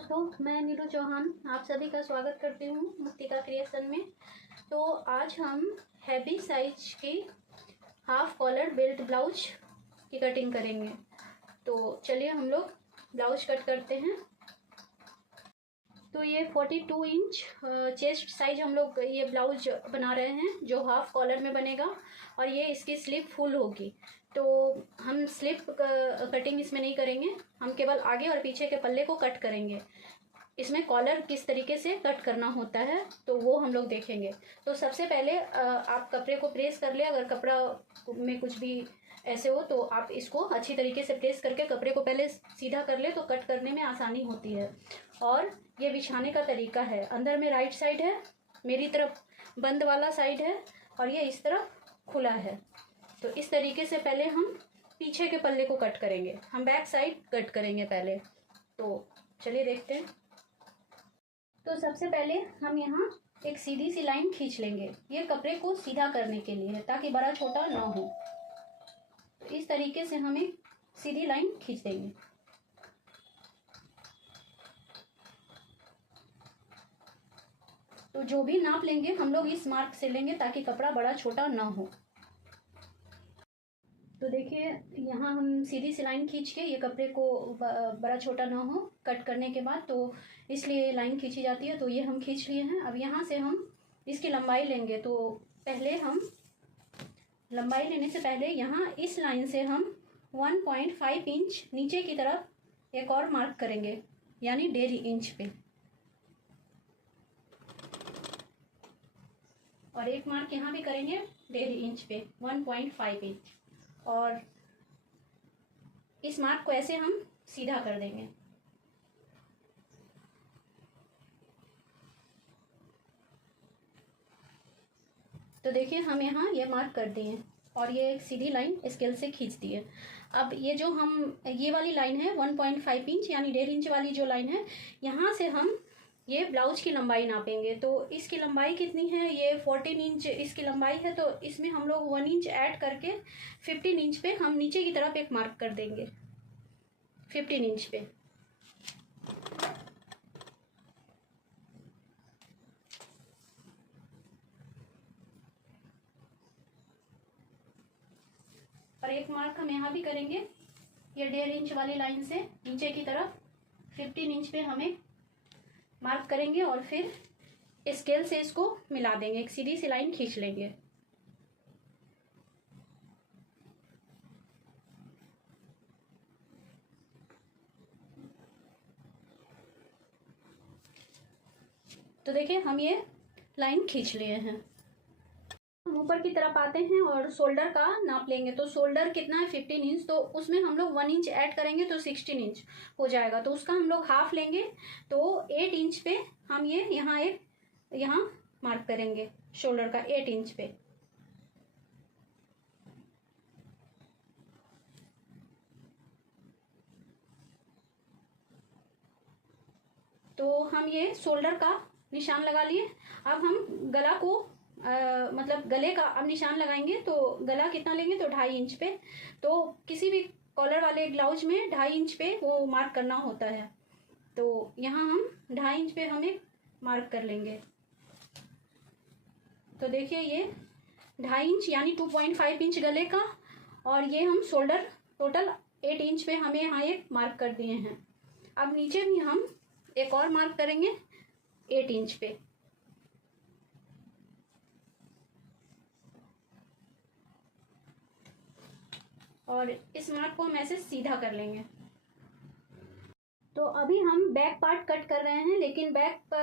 दोस्तों, मैं नीलू चौहान आप सभी का स्वागत करती हूँ मुक्तिका क्रिएशन में। तो आज हम हैवी साइज की हाफ कॉलर बेल्ट ब्लाउज की कटिंग करेंगे। तो चलिए हम लोग ब्लाउज कट करते हैं। तो ये 42 इंच चेस्ट साइज हम लोग ये ब्लाउज बना रहे हैं जो हाफ कॉलर में बनेगा, और ये इसकी स्लीव फुल होगी। तो हम स्लिप कटिंग इसमें नहीं करेंगे, हम केवल आगे और पीछे के पल्ले को कट करेंगे। इसमें कॉलर किस तरीके से कट करना होता है तो वो हम लोग देखेंगे। तो सबसे पहले आप कपड़े को प्रेस कर ले। अगर कपड़ा में कुछ भी ऐसे हो तो आप इसको अच्छी तरीके से प्रेस करके कपड़े को पहले सीधा कर ले, तो कट करने में आसानी होती है। और ये बिछाने का तरीका है, अंदर में राइट साइड है, मेरी तरफ बंद वाला साइड है, और ये इस तरफ खुला है। तो इस तरीके से पहले हम पीछे के पल्ले को कट करेंगे, हम बैक साइड कट करेंगे पहले। तो चलिए देखते हैं। तो सबसे पहले हम यहाँ एक सीधी सी लाइन खींच लेंगे, ये कपड़े को सीधा करने के लिए है ताकि बड़ा छोटा ना हो। तो इस तरीके से हम एक सीधी लाइन खींच देंगे। तो जो भी नाप लेंगे हम लोग इस मार्क से लेंगे ताकि कपड़ा बड़ा छोटा ना हो। तो देखिए यहाँ हम सीधी सी लाइन खींच के, ये कपड़े को बड़ा छोटा ना हो कट करने के बाद, तो इसलिए लाइन खींची जाती है। तो ये हम खींच लिए हैं। अब यहाँ से हम इसकी लंबाई लेंगे। तो पहले हम लंबाई लेने से पहले यहाँ इस लाइन से हम 1.5 इंच नीचे की तरफ एक और मार्क करेंगे, यानी 1.5 इंच पे, और एक मार्क यहाँ भी करेंगे 1.5 इंच पे, 1.5 इंच। और इस मार्क को ऐसे हम सीधा कर देंगे। तो देखिए हम यहाँ ये मार्क कर दिए और ये एक सीधी लाइन स्केल से खींच दी है। अब ये जो हम ये वाली लाइन है 1.5 इंच यानी 1.5 इंच वाली जो लाइन है, यहाँ से हम ये ब्लाउज की लंबाई नापेंगे। तो इसकी लंबाई कितनी है, ये 14 इंच इसकी लंबाई है। तो इसमें हम लोग 1 इंच ऐड करके 15 इंच पे हम नीचे की तरफ एक मार्क कर देंगे, 15 इंच पे। और एक मार्क हम यहाँ भी करेंगे, ये 1.5 इंच वाली लाइन से नीचे की तरफ 15 इंच पे हमें मार्क करेंगे, और फिर स्केल से इसको मिला देंगे, एक सीधी सी लाइन खींच लेंगे। तो देखिए हम ये लाइन खींच लिए हैं। हम ऊपर की तरफ आते हैं और शोल्डर का नाप लेंगे। तो शोल्डर कितना है 15 इंच, तो उसमें हम लोग 1 इंच ऐड करेंगे तो 16 इंच हो जाएगा। तो उसका हम लोग हाफ लेंगे। तो 8 इंच पे हम ये यहाँ मार्क करेंगे शोल्डर का 8 इंच पे। तो हम ये शोल्डर का निशान लगा लिए। अब हम गला को मतलब गले का अब निशान लगाएंगे। तो गला कितना लेंगे, तो 2.5 इंच पे। तो किसी भी कॉलर वाले ब्लाउज में 2.5 इंच पे वो मार्क करना होता है। तो यहाँ हम 2.5 इंच पे हम एक मार्क कर लेंगे। तो देखिए ये 2.5 इंच यानी 2.5 इंच गले का, और ये हम शोल्डर टोटल 8 इंच पे हमें यहाँ एक मार्क कर दिए हैं। अब नीचे भी हम एक और मार्क करेंगे 8 इंच पे। और इस मार्क को हम ऐसे सीधा कर लेंगे। तो अभी हम बैक पार्ट कट कर रहे हैं, लेकिन बैक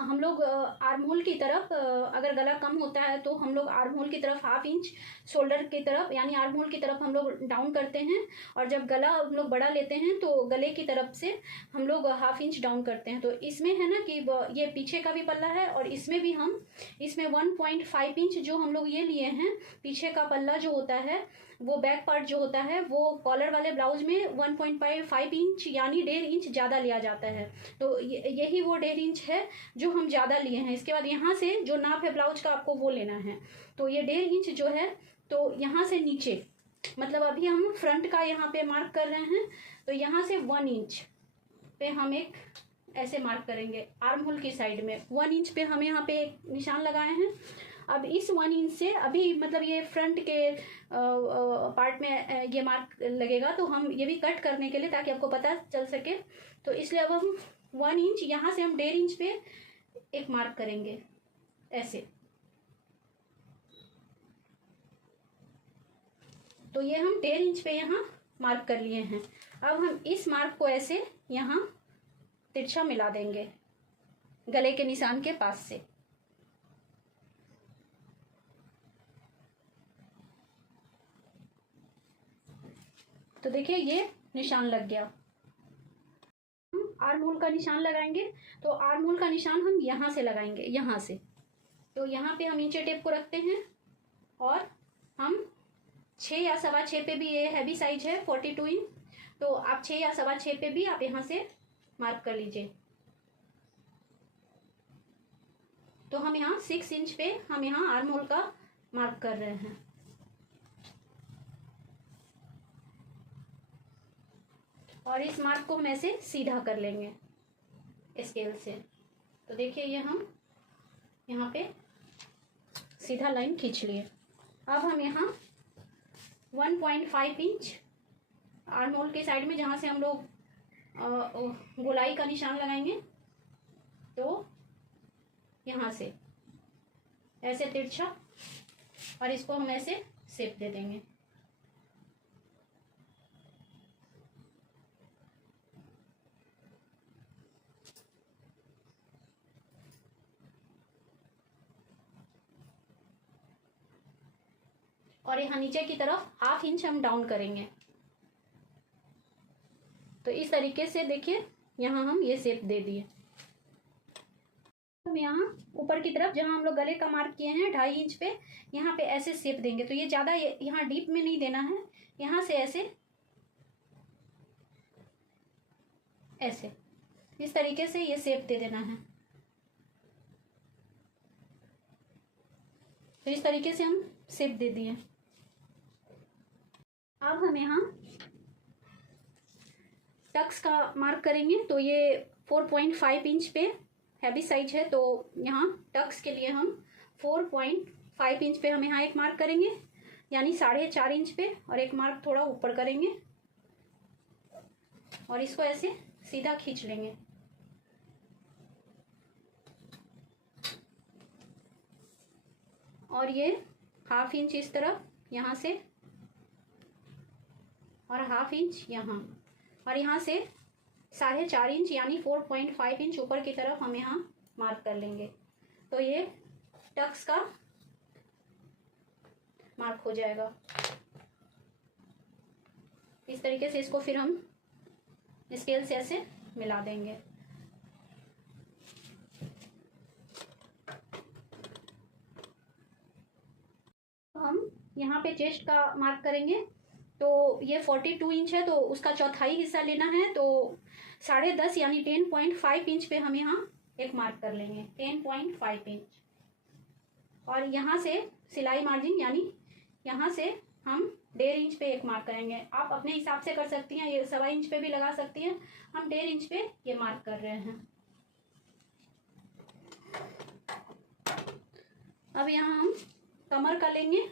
हम लोग आर्म होल की तरफ, अगर गला कम होता है तो हम लोग आर्म होल की तरफ 1/2 इंच, शोल्डर की तरफ यानी आर्म होल की तरफ हम लोग डाउन करते हैं। और जब गला हम लोग बड़ा लेते हैं तो गले की तरफ से हम लोग 1/2 इंच डाउन करते हैं। तो इसमें है ना कि ये पीछे का भी पल्ला है, और इसमें भी हम इसमें 1.5 इंच जो हम लोग ये लिए हैं पीछे का पल्ला जो होता है, वो बैक पार्ट जो होता है वो कॉलर वाले ब्लाउज में 1.5 इंच यानी 1.5 इंच ज़्यादा लिया जाता है। तो यही वो 1.5 इंच है जो हम ज़्यादा लिए हैं। इसके बाद यहाँ से जो नाप है ब्लाउज का आपको वो लेना है। तो ये 1.5 इंच जो है, तो यहाँ से नीचे मतलब अभी हम फ्रंट का यहाँ पे मार्क कर रहे हैं, तो यहाँ से 1 इंच पे हम एक ऐसे मार्क करेंगे आर्म होल की साइड में। 1 इंच पे हम यहाँ पे एक निशान लगाए हैं। अब इस 1 इंच से अभी मतलब ये फ्रंट के पार्ट में ये मार्क लगेगा, तो हम ये भी कट करने के लिए ताकि आपको पता चल सके, तो इसलिए अब हम 1 इंच यहाँ से हम 1.5 इंच पे एक मार्क करेंगे ऐसे। तो ये हम 1.5 इंच पे यहाँ मार्क कर लिए हैं। अब हम इस मार्क को ऐसे यहाँ तिरछा मिला देंगे गले के निशान के पास से। तो देखिए ये निशान लग गया। हम आर्म होल का निशान लगाएंगे, तो आर्म होल का निशान हम यहाँ से लगाएंगे, यहाँ से। तो यहाँ पे हम इंची टेप को रखते हैं और हम 6 या 6.25 पे भी, ये हैवी साइज है 42 इंच, तो आप 6 या 6.25 पे भी आप यहाँ से मार्क कर लीजिए। तो हम यहाँ 6 इंच पे हम यहाँ आर्म होल का मार्क कर रहे हैं। और इस मार्क को हम ऐसे सीधा कर लेंगे स्केल से। तो देखिए ये हम यहाँ पे सीधा लाइन खींच लिए। अब हम यहाँ 1.5 इंच आर्म होल के साइड में जहाँ से हम लोग गोलाई का निशान लगाएंगे, तो यहाँ से ऐसे तिरछा, और इसको हम ऐसे शेप दे देंगे। और यहाँ नीचे की तरफ 1/2 इंच हम डाउन करेंगे। तो इस तरीके से देखिए यहाँ हम ये शेप दे दिए। हम यहाँ ऊपर की तरफ जहाँ हम लोग गले का मार्क किए हैं 2.5 इंच पे, यहाँ पे ऐसे शेप देंगे। तो ये ज़्यादा यहाँ डीप में नहीं देना है, यहाँ से ऐसे ऐसे इस तरीके से ये शेप दे देना है। तो इस तरीके से हम शेप दे दिए। अब हम यहाँ टक्स का मार्क करेंगे। तो ये 4.5 इंच पे हैवी साइज है, तो यहाँ टक्स के लिए हम 4.5 इंच पे हम यहाँ एक मार्क करेंगे, यानी 4.5 इंच पे, और एक मार्क थोड़ा ऊपर करेंगे और इसको ऐसे सीधा खींच लेंगे। और ये 1/2 इंच इस तरफ यहाँ से, और 1/2 इंच यहाँ, और यहाँ से 4.5 इंच यानी 4.5 इंच ऊपर की तरफ हम यहाँ मार्क कर लेंगे। तो ये टक्स का मार्क हो जाएगा। इस तरीके से इसको फिर हम स्केल से ऐसे मिला देंगे। हम यहाँ पे चेस्ट का मार्क करेंगे। तो ये 42 इंच है, तो उसका चौथाई हिस्सा लेना है। तो 10.5 यानी 10.5 इंच पे हम यहाँ एक मार्क कर लेंगे, 10.5 इंच। और यहाँ से सिलाई मार्जिन यानी यहाँ से हम 1.5 इंच पे एक मार्क करेंगे। आप अपने हिसाब से कर सकती हैं, ये 1.25 इंच पे भी लगा सकती हैं। हम 1.5 इंच पे ये मार्क कर रहे हैं। अब यहाँ हम कमर का लेंगे।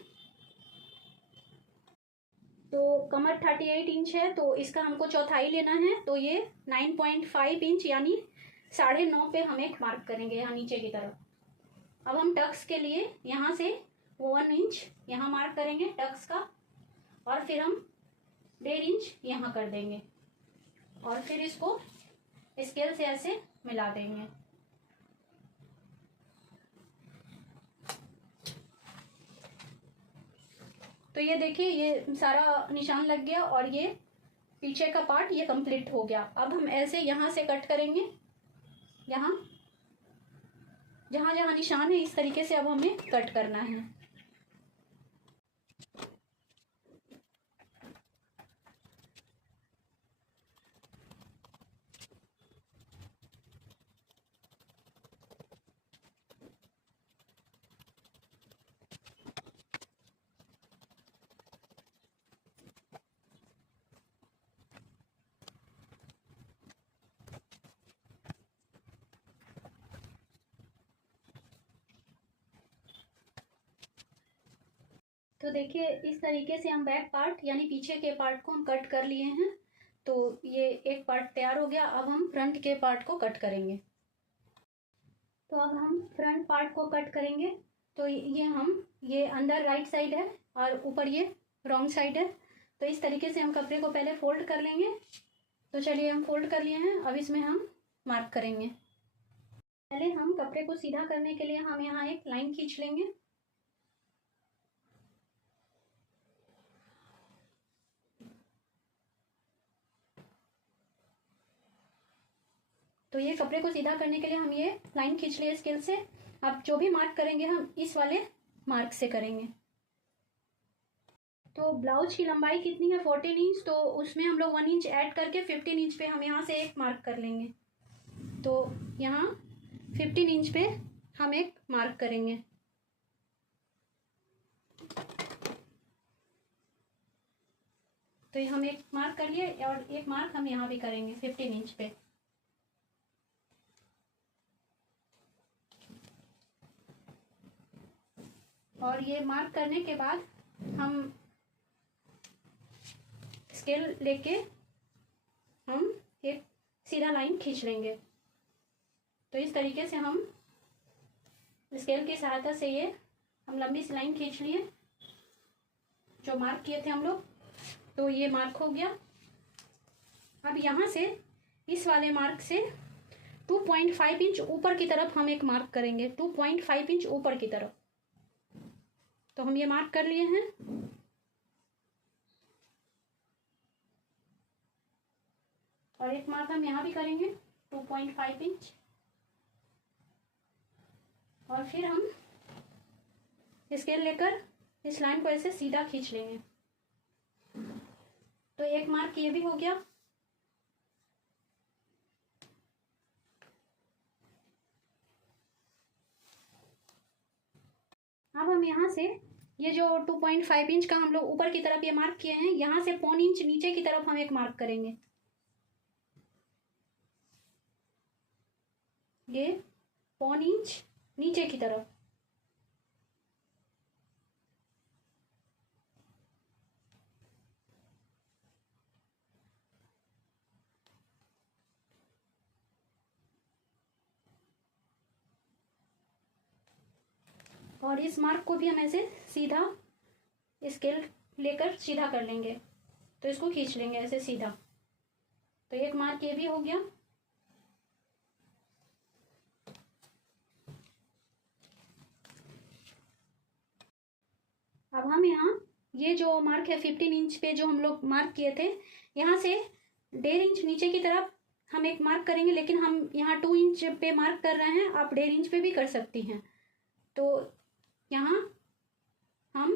तो कमर 38 इंच है, तो इसका हमको चौथाई लेना है। तो ये 9.5 इंच यानी 9.5 पे हम एक मार्क करेंगे यहाँ नीचे की तरफ। अब हम टक्स के लिए यहाँ से 1 इंच यहाँ मार्क करेंगे टक्स का, और फिर हम 1.5 इंच यहाँ कर देंगे, और फिर इसको स्केल से ऐसे मिला देंगे। तो ये देखिए ये सारा निशान लग गया, और ये पीछे का पार्ट ये कंप्लीट हो गया। अब हम ऐसे यहाँ से कट करेंगे, यहाँ जहाँ जहाँ निशान है इस तरीके से अब हमें कट करना है। तो देखिए इस तरीके से हम बैक पार्ट यानी पीछे के पार्ट को हम कट कर लिए हैं। तो ये एक पार्ट तैयार हो गया। अब हम फ्रंट के पार्ट को कट करेंगे। तो अब हम फ्रंट पार्ट को कट करेंगे। तो ये अंदर राइट साइड है और ऊपर ये रॉन्ग साइड है। तो इस तरीके से हम कपड़े को पहले फोल्ड कर लेंगे। तो चलिए हम फोल्ड कर लिए हैं। अब इसमें हम मार्क करेंगे। पहले हम कपड़े को सीधा करने के लिए हम यहाँ एक लाइन खींच लेंगे। तो ये कपड़े को सीधा करने के लिए हम ये लाइन खींच लिए स्केल से। अब जो भी मार्क करेंगे हम इस वाले मार्क से करेंगे। तो ब्लाउज की लंबाई कितनी है 14 इंच। तो उसमें हम लोग 1 इंच ऐड करके 15 इंच पे हम यहाँ से एक मार्क कर लेंगे। तो यहाँ 15 इंच पे हम एक मार्क करेंगे। तो ये हम एक मार्क कर लिए और एक मार्क हम यहाँ भी करेंगे 15 इंच पे। और ये मार्क करने के बाद हम स्केल लेके हम एक सीधा लाइन खींच लेंगे। तो इस तरीके से हम स्केल की सहायता से ये हम लंबी सी लाइन खींच लिए जो मार्क किए थे हम लोग। तो ये मार्क हो गया। अब यहाँ से इस वाले मार्क से 2.5 इंच ऊपर की तरफ हम एक मार्क करेंगे। 2.5 इंच ऊपर की तरफ। तो हम ये मार्क कर लिए हैं। और एक मार्क हम यहाँ भी करेंगे 2.5 इंच। और फिर हम स्केल लेकर इस लाइन को ऐसे सीधा खींच लेंगे। तो एक मार्क ये भी हो गया। अब हम यहाँ से ये जो 2.5 इंच का हम लोग ऊपर की तरफ ये मार्क किए हैं, यहाँ से 1.25 इंच नीचे की तरफ हम एक मार्क करेंगे। ये 1.25 इंच नीचे की तरफ। और इस मार्क को भी हम ऐसे सीधा स्केल लेकर सीधा कर लेंगे। तो इसको खींच लेंगे ऐसे सीधा। तो एक मार्क ये भी हो गया। अब हम यहाँ ये जो मार्क है 15 इंच पे जो हम लोग मार्क किए थे, यहाँ से 1.5 इंच नीचे की तरफ हम एक मार्क करेंगे। लेकिन हम यहाँ 2 इंच पे मार्क कर रहे हैं, आप 1.5 इंच पे भी कर सकती हैं। तो यहाँ हम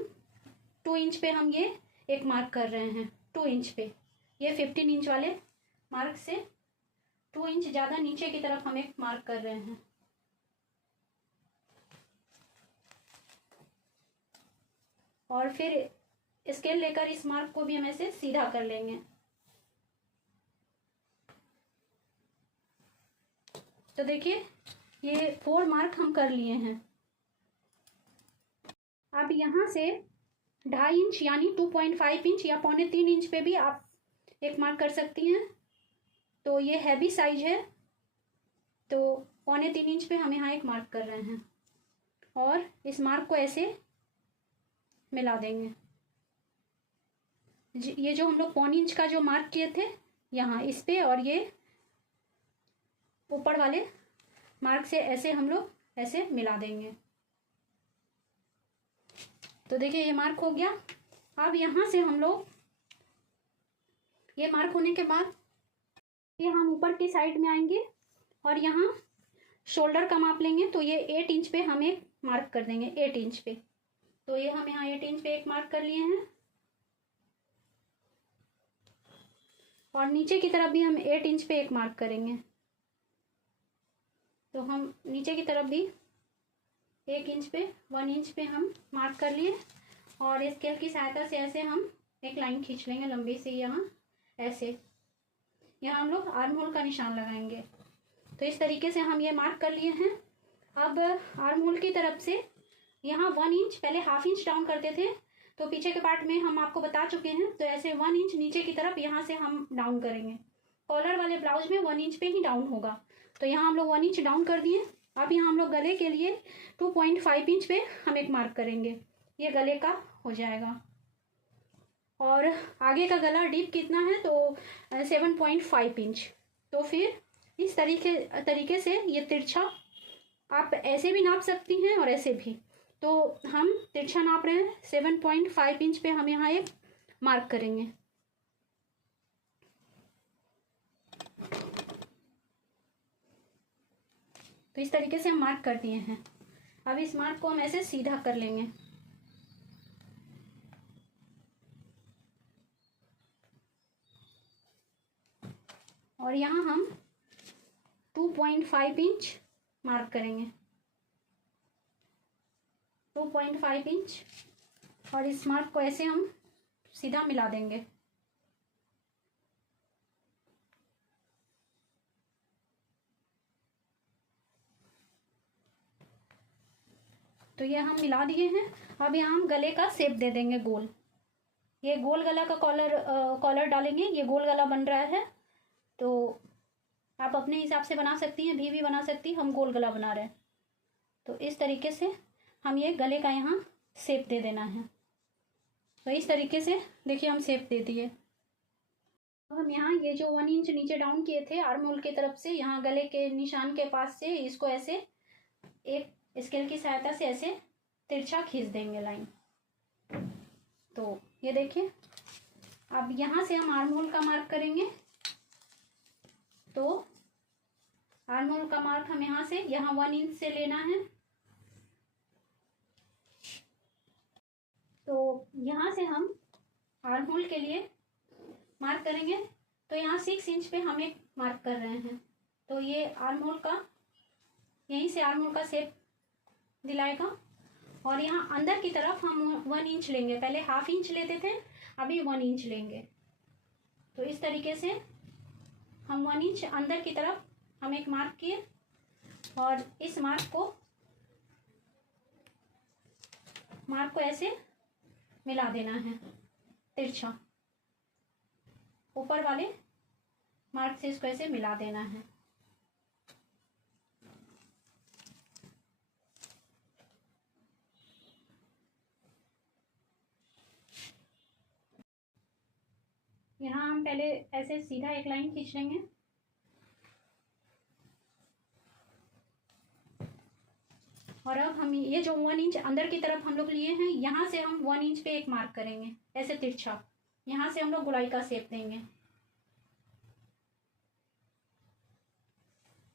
2 इंच पे हम ये एक मार्क कर रहे हैं। 2 इंच पे ये 15 इंच वाले मार्क से 2 इंच ज़्यादा नीचे की तरफ हम एक मार्क कर रहे हैं। और फिर स्केल लेकर इस मार्क को भी हम ऐसे सीधा कर लेंगे। तो देखिए ये 4 मार्क हम कर लिए हैं। अब यहाँ से 2.5 इंच यानी 2.5 इंच या 2.25 इंच पे भी आप एक मार्क कर सकती हैं। तो ये हैवी साइज है, तो 2.25 इंच पे हम यहाँ एक मार्क कर रहे हैं। और इस मार्क को ऐसे मिला देंगे। ये जो हम लोग 1.25 इंच का जो मार्क किए थे यहाँ इस पे, और ये ऊपर वाले मार्क से ऐसे हम लोग ऐसे मिला देंगे। तो देखिए ये मार्क हो गया। अब यहाँ से हम लोग ये मार्क होने के बाद ये हम ऊपर की साइड में आएंगे और यहाँ शोल्डर का माप लेंगे। तो ये 8 इंच पे हम एक मार्क कर देंगे। 8 इंच पे। तो ये हम यहाँ 8 इंच पे एक मार्क कर लिए हैं। और नीचे की तरफ भी हम 8 इंच पे एक मार्क करेंगे। तो हम नीचे की तरफ भी 1 इंच पे 1 इंच पे हम मार्क कर लिए। और स्केल की सहायता से ऐसे हम एक लाइन खींच लेंगे लंबी सी। यहाँ ऐसे यहाँ हम लोग आर्म होल का निशान लगाएंगे। तो इस तरीके से हम ये मार्क कर लिए हैं। अब आर्म होल की तरफ से यहाँ 1 इंच, पहले ½ इंच डाउन करते थे, तो पीछे के पार्ट में हम आपको बता चुके हैं। तो ऐसे 1 इंच नीचे की तरफ यहाँ से हम डाउन करेंगे। कॉलर वाले ब्लाउज में 1 इंच पे ही डाउन होगा। तो यहाँ हम लोग 1 इंच डाउन कर दिए। अब यहाँ हम लोग गले के लिए 2.5 इंच पे हम एक मार्क करेंगे। ये गले का हो जाएगा। और आगे का गला डीप कितना है, तो 7.5 इंच। तो फिर इस तरीके से ये तिरछा आप ऐसे भी नाप सकती हैं और ऐसे भी। तो हम तिरछा नाप रहे हैं, 7.5 इंच पे हम यहाँ एक मार्क करेंगे। तो इस तरीके से हम मार्क कर दिए हैं। अब इस मार्क को हम ऐसे सीधा कर लेंगे। और यहाँ हम 2.5 इंच मार्क करेंगे, 2.5 इंच। और इस मार्क को ऐसे हम सीधा मिला देंगे। तो ये हम मिला दिए हैं। अब यहाँ हम गले का शेप दे देंगे गोल। ये गोल गला का कॉलर डालेंगे। ये गोल गला बन रहा है, तो आप अपने हिसाब से बना सकती हैं, भी बना सकती हैं। हम गोल गला बना रहे हैं, तो इस तरीके से हम ये गले का यहाँ शेप दे देना है। तो इस तरीके से देखिए हम शेप दे दिए। अब हम यहाँ ये जो 1 इंच नीचे डाउन किए थे आर्म होल की तरफ से, यहाँ गले के निशान के पास से इसको ऐसे एक स्केल की सहायता से ऐसे तिरछा खींच देंगे लाइन। तो ये देखिए, अब यहाँ से हम आर्म होल का मार्क करेंगे। तो आर्म होल का मार्क हम यहाँ से 1 इंच से लेना है। तो यहाँ से हम आर्म होल के लिए मार्क करेंगे। तो यहाँ 6 इंच पे हम एक मार्क कर रहे हैं। तो ये आर्म होल का, यहीं से आर्म होल का शेप दिलाएगा। और यहाँ अंदर की तरफ हम 1 इंच लेंगे। पहले ½ इंच लेते थे, अभी 1 इंच लेंगे। तो इस तरीके से हम 1 इंच अंदर की तरफ हम एक मार्क किए। और इस मार्क को ऐसे मिला देना है तिरछा। ऊपर वाले मार्क से इसको ऐसे मिला देना है। यहाँ हम पहले ऐसे सीधा एक लाइन खींच लेंगे। और अब हम ये जो 1 इंच अंदर की तरफ हम लोग लिए हैं, यहाँ से हम 1 इंच पे एक मार्क करेंगे ऐसे तिरछा। यहाँ से हम लोग गोलाई का शेप देंगे।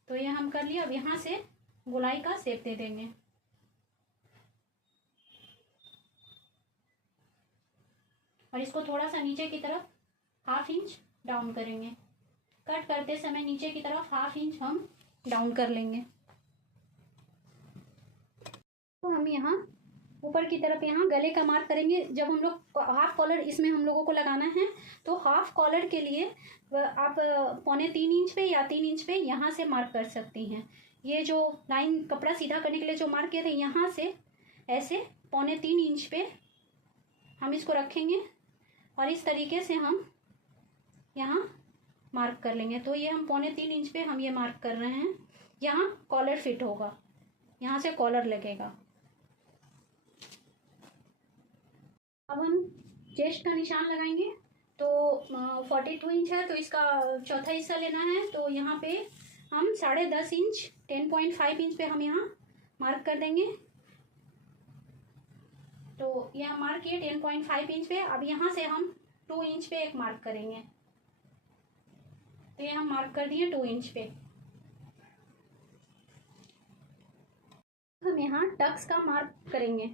तो ये हम कर लिया। अब यहाँ से गोलाई का शेप दे देंगे। और इसको थोड़ा सा नीचे की तरफ ½ इंच डाउन करेंगे। कट करते समय नीचे की तरफ ½ इंच हम डाउन कर लेंगे। तो हम यहाँ ऊपर की तरफ यहाँ गले का मार्क करेंगे। जब हम लोग हाफ कॉलर इसमें हम लोगों को लगाना है, तो हाफ कॉलर के लिए आप 2.25 इंच पे या 3 इंच पे यहाँ से मार्क कर सकती हैं। ये जो लाइन कपड़ा सीधा करने के लिए जो मार्क किए थे, यहाँ से ऐसे 2.25 इंच पे हम इसको रखेंगे। और इस तरीके से हम यहाँ मार्क कर लेंगे। तो ये हम 2.25 इंच पे हम ये मार्क कर रहे हैं। यहाँ कॉलर फिट होगा, यहाँ से कॉलर लगेगा। अब हम चेस्ट का निशान लगाएंगे। तो 42 इंच है, तो इसका चौथा हिस्सा लेना है। तो यहाँ पे हम 10.5 इंच 10.5 इंच पे हम यहाँ मार्क कर देंगे। तो यह मार्क किए 10.5 इंच पे। अब यहाँ से हम 2 इंच पे एक मार्क करेंगे। तो ये हम मार्क कर दिए 2 इंच पे। हम यहाँ टक्स का मार्क करेंगे।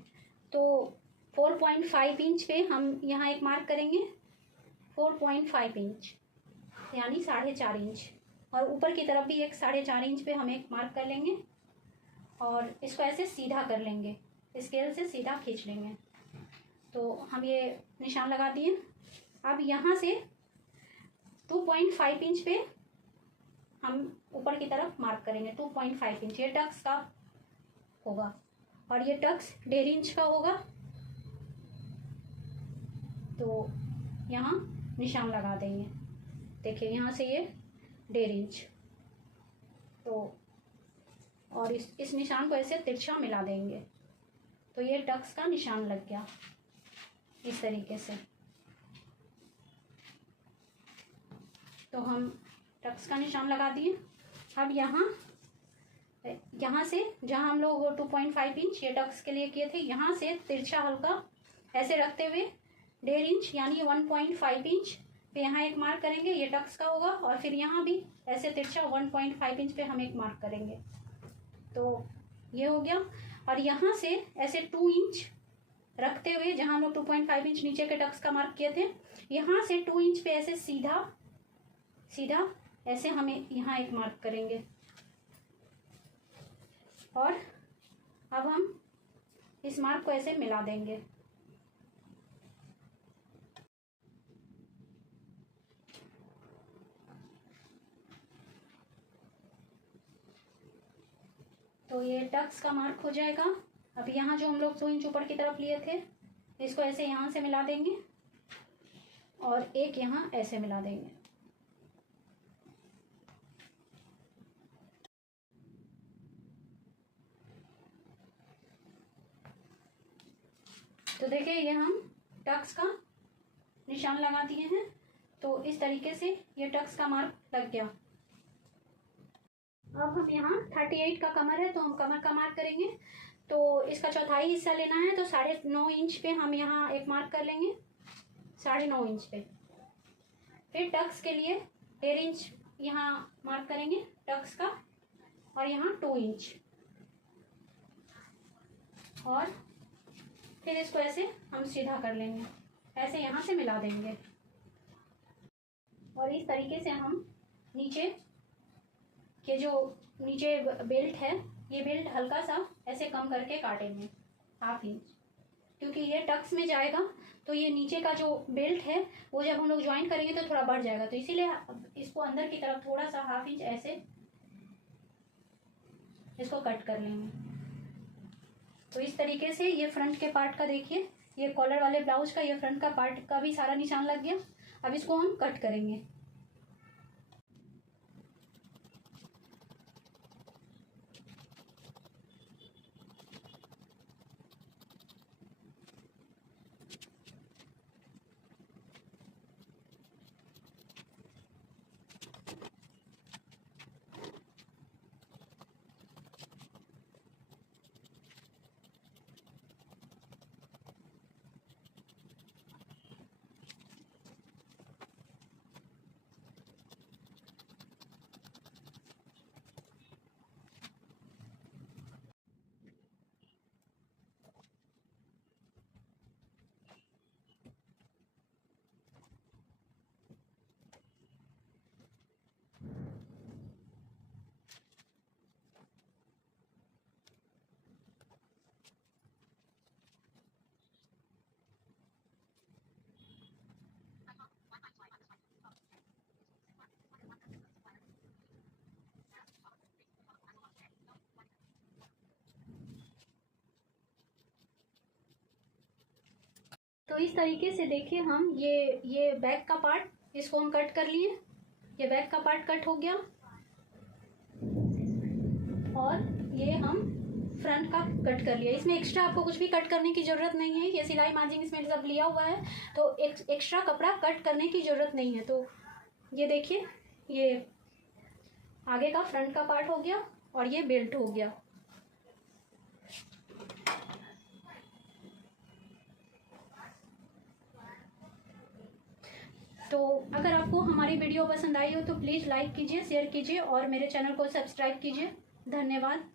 तो 4.5 इंच पे हम यहाँ एक मार्क करेंगे, 4.5 इंच यानी 4.5 इंच। और ऊपर की तरफ भी एक 4.5 इंच पे हम एक मार्क कर लेंगे। और इसको ऐसे सीधा कर लेंगे, स्केल से सीधा खींच लेंगे। तो हम ये निशान लगा दिए। अब यहाँ से 2.5 इंच पे हम ऊपर की तरफ मार्क करेंगे। 2.5 इंच ये टक्स का होगा। और ये टक्स 1.5 इंच का होगा। तो यहाँ निशान लगा देंगे। देखिए यहाँ से ये 1.5 इंच, तो और इस निशान को ऐसे तिरछा मिला देंगे, तो ये टक्स का निशान लग गया इस तरीके से। तो हम टक्स का निशान लगा दिए। अब यहाँ से जहाँ हम लोग 2.5 इंच ये टक्स के लिए किए थे, यहाँ से तिरछा हल्का ऐसे रखते हुए 1.5 इंच यानी 1.5 इंच पे यहाँ एक मार्क करेंगे, ये टक्स का होगा। और फिर यहाँ भी ऐसे तिरछा 1.5 इंच पे हम एक मार्क करेंगे, तो ये हो गया। और यहाँ से ऐसे 2 इंच रखते हुए जहाँ हम लोग 2.5 इंच नीचे के टक्स का मार्क किए थे, यहाँ से 2 इंच पे ऐसे सीधा सीधा ऐसे हमें यहाँ एक मार्क करेंगे। और अब हम इस मार्क को ऐसे मिला देंगे। तो ये टक्स का मार्क हो जाएगा। अब यहाँ जो हम लोग 2 इंच ऊपर की तरफ लिए थे, इसको ऐसे यहाँ से मिला देंगे और एक यहाँ ऐसे मिला देंगे। तो देखिए ये हम टक्स का निशान लगा दिए हैं। तो इस तरीके से ये टक्स का मार्क लग गया। अब हम यहाँ 38 का कमर है, तो हम कमर का मार्क करेंगे। तो इसका चौथाई हिस्सा लेना है, तो 9.5 इंच पे हम यहाँ एक मार्क कर लेंगे, 9.5 इंच पे। फिर टक्स के लिए 1.5 इंच यहाँ मार्क करेंगे टक्स का, और यहाँ 2 इंच। और फिर इसको ऐसे हम सीधा कर लेंगे, ऐसे यहाँ से मिला देंगे। और इस तरीके से हम नीचे के जो नीचे बेल्ट है, ये बेल्ट हल्का सा ऐसे कम करके काटेंगे 1/2 इंच, क्योंकि ये टक्स में जाएगा। तो ये नीचे का जो बेल्ट है वो जब हम लोग ज्वाइन करेंगे तो थोड़ा बढ़ जाएगा, तो इसीलिए इसको अंदर की तरफ थोड़ा सा 1/2 इंच ऐसे इसको कट कर लेंगे। तो इस तरीके से ये फ्रंट के पार्ट का देखिए, ये कॉलर वाले ब्लाउज का ये फ्रंट का पार्ट का भी सारा निशान लग गया। अब इसको हम कट करेंगे। तो इस तरीके से देखिए हम ये बैक का पार्ट इसको हम कट कर लिए, ये बैक का पार्ट कट हो गया। और ये हम फ्रंट का कट कर लिया। इसमें एक्स्ट्रा आपको कुछ भी कट करने की ज़रूरत नहीं है, ये सिलाई मार्जिन इसमें सब लिया हुआ है, तो एक्स्ट्रा कपड़ा कट करने की ज़रूरत नहीं है। तो ये देखिए, ये आगे का फ्रंट का पार्ट हो गया और ये बेल्ट हो गया। तो अगर आपको हमारी वीडियो पसंद आई हो तो प्लीज़ लाइक कीजिए, शेयर कीजिए और मेरे चैनल को सब्सक्राइब कीजिए। धन्यवाद।